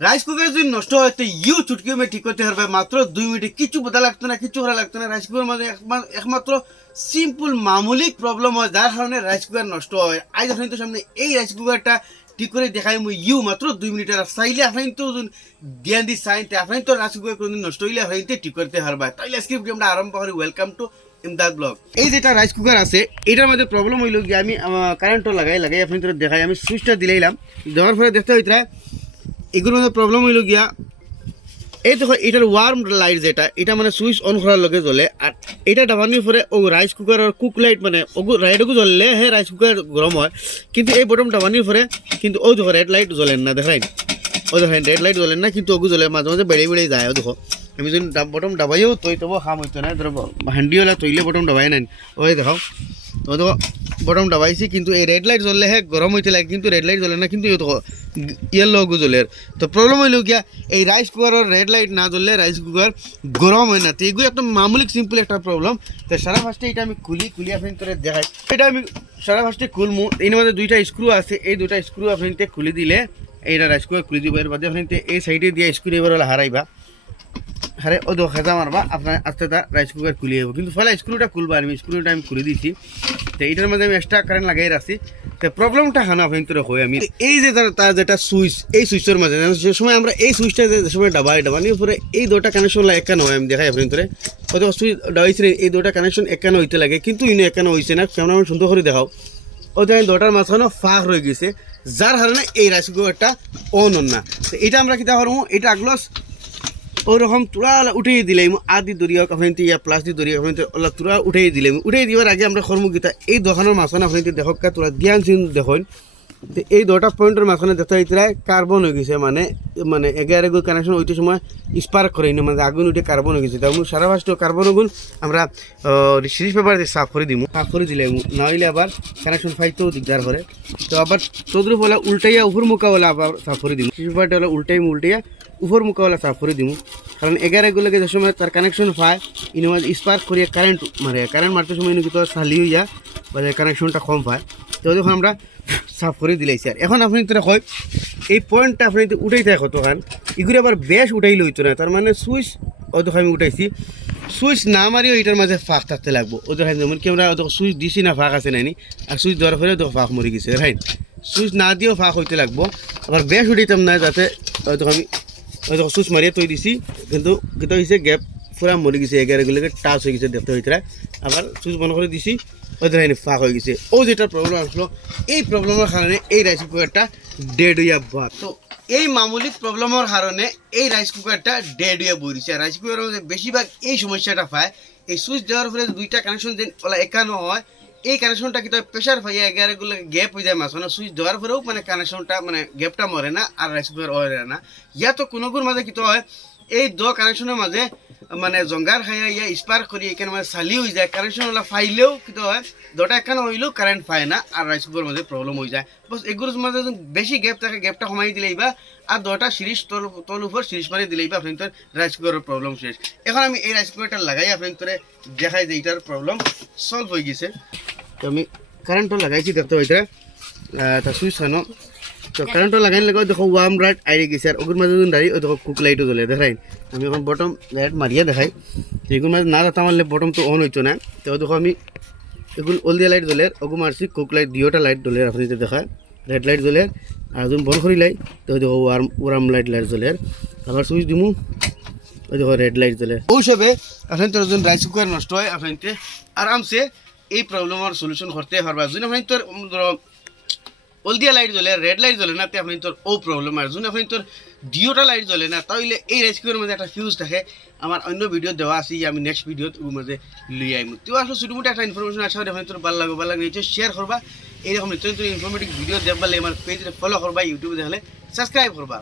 Rice cooker যদি নষ্ট হয় তো চুটকি में ঠিক করতে পারবে মাত্র 2 মিনিটে। কিছু বোঝা লাগতো না, কিছু করা লাগতো না। রাইস কুকার মানে একমাত্র সিম্পল মামুলি প্রবলেম হয় যার কারণে রাইস কুকার নষ্ট হয়। আজ আপনাদের তো সামনে এই রাইস কুকারটা ঠিক করে দেখাই মুই মাত্র 2 মিনিটের। চাইলে আপনি তো ধ্যান দি চাইন আপনি তো রাইস কুকার কোনদিন নষ্ট হইলে আপনি ঠিক করতে পারবা। তাইলে আজকে আমরা আরম্ভ করি। Welcome to Imdad blog. এই যেটা রাইস কুকার আছে এটার মধ্যে প্রবলেম হইল কি আমি কারেন্টও লাগাই আপনি তো দেখাই। আমি সুইচটা দিলাম, দেওয়ার পরে দেখতে হইতরা এগুলোর মধ্যে প্রবলেম হইল গিয়া এই দেখো এটার ওয়ার্ম লাইট যেটা এটা মানে সুইচ অন করার লগে জ্বলে। আর এটা ডাবানির পরে ও রাইস কুকারের কুক লাইট মানে লাইটও জ্বললে হ্যাঁ রাইস কুকার গরম হয়, কিন্তু এই বটম ডাবানির পরে কিন্তু ও দেখো রেড লাইট জ্বলেন না। দেখাই ও দেখেন রেড লাইট জ্বলেন না, কিন্তু ওগু জ্বলে মাঝে মাঝে বেড়ে বেড়ে যায়। ও দেখো আমি যদি বটম ডাবাইও তৈ তবু খাম হইতো না। ধরো হান্ডিওলা তৈলে বটম ডাবাই নেন ওই দেখো তো দেখো বটম ডাবাইছি, কিন্তু এই রেড লাইট জ্বললে হ্যাঁ গরম হইতে লাগে, কিন্তু রেড লাইট জ্বলে না, কিন্তু দেখো ইয়েলো ওগু জ্বলের। তো প্রবলেম হইল গিয়া এই রাইস কুকারের রেড লাইট না জ্বললে রাইস কুকার গরম হয় না। তো এগুলো একদম মামুলি সিম্পল একটা প্রবলেম। তো সারা ফার্স্টে এটা আমি খুলি আপনি তোরে দেখাই। এটা আমি সারা ফার্স্টে খুলমু। এর মধ্যে দুইটা স্ক্রু আছে, এই দুইটা স্ক্রু আপনি খুলে দিলে এইটা রাইস কুকার খুলে দিব। এর বাদে আপনি এই সাইডে দিয়ে স্ক্রু এবার হারাইবা, হারে ও দো খেজা মারবা আপনার আস্তে তা রাইস কুকার খুলে যাবো। কিন্তু ফলে স্ক্রুটা খুলবা, আমি স্ক্রুটা আমি খুলে দিয়েছি। তো এইটার মধ্যে আমি এক্সট্রা কারেন্ট লাগাই রাখছি। তো প্রবলেমটা হানা আপনি তোর হয় আমি এই যে তার যেটা সুইচ, এই সুইচের মাঝে যে সময় আমরা এই সুইচটা যে সময় ডাবানির উপরে এই দুটা কানেকশন একানো হয়। আমি দেখাই আপনি তোরে হয়তো সুইচ ডাবাইছি এই দুটা কানেকশন একানো হইতে লাগে, কিন্তু ইনো একানো হয়েছে না। কেমন আমি সুন্দর করে দেখাও ও দেখেন দুটার মাঝখানে ফাঁক রয়ে গেছে, যার কারণে এই রাইস কুকারটা অন না। তো এটা আমরা কিতা করবো, এটা আগলস ওরকম তুরা উঠিয়ে দিলাম আদি দরিয়া আপনি ইয়া প্লাস্টিক দরিয়া আপনি ওলা তুরা উঠিয়ে দিলাম। উঠিয়ে দেওয়ার আগে আমরা কর্মগীতা এই দোকানের মাঝখানে আপনি দেখক তোরা জ্ঞান চিন দেখুন। তো এই দুটা পয়েন্টের মাঝখানে দেখতে হইতরায় কার্বন হয়ে গেছে, মানে মানে এগারে গো কানেকশন ওইটার সময় স্পার্ক করে না, মানে আগুন উঠে কার্বন হয়ে গেছে। তখন সারা ফার্স্ট কার্বন আগুন আমরা সিরিজ পেপার দিয়ে সাফ করে দিব, সাফ করে দিলে না হইলে আবার কানেকশন ফাইতেও দিকদার করে। তো আবার চৌধুরী বলা উল্টাইয়া উপর মুখাওয়ালা আবার সাফ করে দিব, সিরিজ পেপারটা হলে উল্টাইয়া উপর মুখাওয়ালা সাফ করে দিব। কারণ এগারেগুলোকে যে সময় তার কানেকশন পায় ইনো স্পার্ক করিয়া কারেন্ট মারে, কারেন্ট মারতে সময় ইনো কিন্তু খালি হইয়া বা কানেকশনটা কম পায়। তো যখন আমরা সাফ করে দিলাইছি আর এখন আপনি তোরা হয় এই পয়েন্টটা আপনি উঠাই থাকে কতখান এগুলো আবার বেশ উঠাইলে হইতো না। তার মানে সুইচ অত আমি উঠাইছি, সুইচ না মারিও এটার মাঝে ফাঁক থাকতে লাগবো। ওদের যেমন কি আমরা সুইচ দিছি না ফাঁক আছে নাইনি, আর সুইচ দেওয়ার ফলে তো ফাঁক মরে গেছে রাইট। সুইচ না দিয়েও ফাঁক হইতে লাগবো, আবার বেশ উঠাইতাম না যাতে হয়তো আমি হয়তো সুইচ মারিয়ে তৈ দিছি, কিন্তু কিন্তু হয়েছে গ্যাপ পুরা মরে গেছে, এগারোগুলোকে টাচ হয়ে গেছে দেখতে হইতে। আবার সুইচ বন্ধ করে দিছি ওদের ফাঁক হয়ে গেছে। ও যেটা প্রবলেম আসলো এই প্রবলেমের কারণে এই রাইস কুকারটা ডেড হইয়া বাদ। তো এই মামুলি প্রবলেমের কারণে এই রাইস কুকারটা ডেড হইয়া বইছে। রাইস কুকারের মধ্যে বেশিরভাগ এই সমস্যাটা পায় এই সুইচ দেওয়ার ফলে দুইটা কানেকশন যে ওলা একানো হয়, এই কানেকশনটা কিন্তু প্রেশার পাইয়া এগারোগুলো গ্যাপ হয়ে যায় মাঝখানে। সুইচ দেওয়ার পরেও মানে কানেকশনটা মানে গ্যাপটা মরে না আর রাইস কুকার হয় না। ইয়া তো কোনোগুর মাঝে কিন্তু হয় এই কানেকশনের মাঝে মানে জঙ্গার খাইয়া ইয়া স্পার্ক করি এখানে মানে চালি হয়ে যায়। কানেকশন ওলা ফাইলেও কিন্তু হয় দুটা এখানে হইলেও কারেন্ট পায় না আর রাইস কুকারের মাঝে প্রবলেম হয়ে যায়। বস এগুলোর মাঝে বেশি গ্যাপ থাকে গ্যাপটা কমাই দিলেই বা আর দুটা সিরিজ তল উপর সিরিজ মারি দিলেই বা আপনি তোর রাইস কুকারের প্রবলেম শেষ। এখন আমি এই রাইস কুকারটা লাগাই আপনি তোরে দেখাই যে এইটার প্রবলেম সলভ হয়ে গেছে। তো আমি কারেন্টও লাগাইছি দেখতে হইতে তার সুইচ খানো। তো কারেন্টও লাগাই লাগাও দেখো ওয়ার্ম লাইট আইরে গেছে আর ওগুলোর মাঝে যখন দাঁড়িয়ে ওই দেখো কুক লাইটও জ্বলে দেখাই। আমি এখন বটম লাইট মারিয়ে দেখাই, তো এগুলোর মাঝে না যাতে মারলে বটম তো অন হইতো না। তো দেখো আমি এগুলো অলদিয়া লাইট জ্বলে ওগু মারছি কুক লাইট দুইটা লাইট জ্বলে আপনি দেখা রেড লাইট জ্বলে আর যখন বন্ধ করি লাই তো দেখো ওয়ার্ম লাইট জ্বলে। আবার সুইচ দিমু ওই দেখো রেড লাইট জ্বলে। ওই হিসাবে আপনি তোর যখন রাইস কুকার নষ্ট হয় আপনি আরামসে এই প্রবলেমের সলিউশন করতে পারবা। যদি আপনি তোর ধরো হলদিয়া লাইট জ্বলে রেড লাইট জ্বলে না তে আপনি তোর ও প্রবলেম। আর যদি আপনি তোর ডিওটা লাইট জ্বলে না তাহলে এই রাইস কুকারের মধ্যে একটা ফিউজ থাকে। আমার অন্য ভিডিও দেওয়া আছে, আমি নেক্সট ভিডিওত ওর মধ্যে লই আইমু। তো আসলে ছোটোমোটো একটা ইনফরমেশন আসা আপনি তোর ভালো লাগে নিশ্চয় শেয়ার করবা। এইরকম নিত্য নতুন ইনফরমেটিভ ভিডিও দেখবা আমার পেজে ফলো করবা, ইউটিউবে দেখলে সাবস্ক্রাইব করবা।